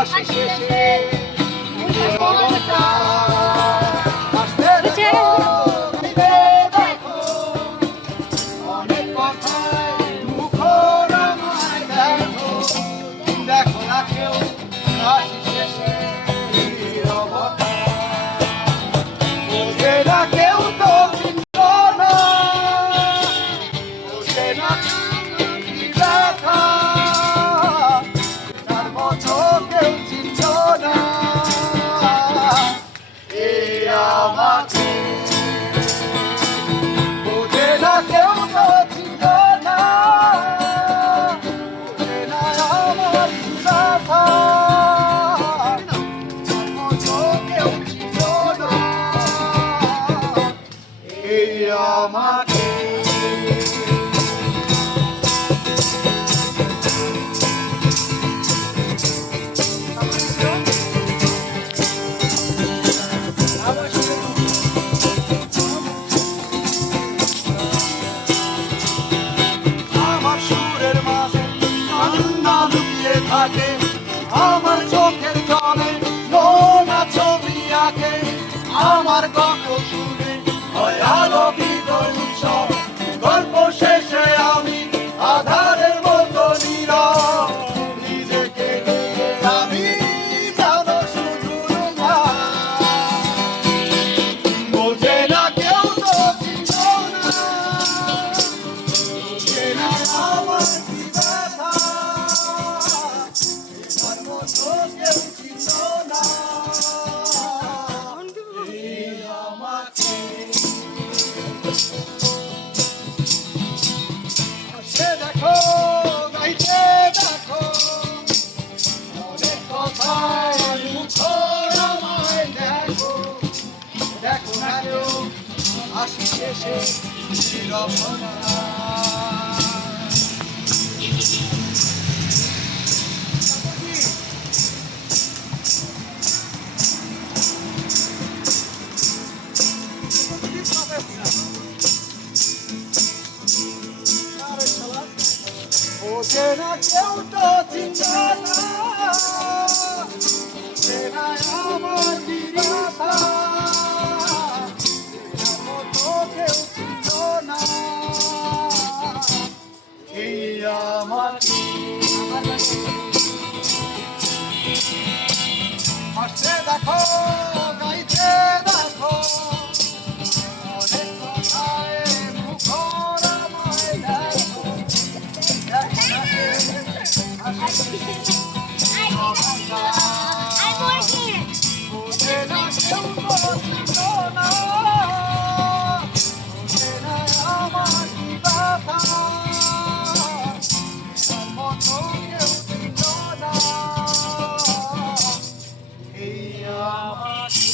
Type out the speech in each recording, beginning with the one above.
হাসি শেষে নীরবতা হাসতে দেখো গাইতে দেখো অনেক কথায় মুখরমায় দেখো দেখো না কেউ হাসি শেষে নীরবতা বোঝে না কেউ তো চিন্ত না বোঝে না কি ব্যথা তার মতো কেউ চিন্ত না এই আমাকে বোঝে না কেউ তো চিন্ত না বোঝে না আমার কি ব্যথা তার মতো কেউ চিন্ত না এই আমাকে আমার সুরের মাঝে কান্না লুকিয়ে থাকে আমার চোখের জলে নোনা ছবি আঁকে আমার গল্প শুনে হয় আলোকিত উৎসব গল্প শেষে আমি আধারের মতো নীরব নিজেকে নিয়ে আমি যেন শুধু বোঝে না কেউ তো চিন্ত না বোঝে না আমার কি ব্যথা এবার মতো কেউ চিন্ত না এই আমাকে হাসতে দেখো গাইতে দেখো অনেক কথায় মুখরমায় দেখো দেখো না কেউ হাসি শেষে নীরবতা বোঝে না কেউ তো চিন্ত না বোঝে না আমার কি ব্যথা এর মতো কেউ চিন্ত না এই আমাকে হাসতে দেখো গাইতে দেখো অনেক কথায় মুখরমায় দেখো বোঝে না কেউ তো চিন্ত না বোঝে না আমার কি ব্যথা তার মতো কেউ চিন্ত না এই আমাকে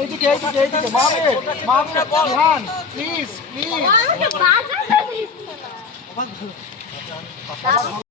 এইদিকে এইদিকে এইদিকে মাহমুদ মাহমুদ রিহান প্লিজ প্লিজ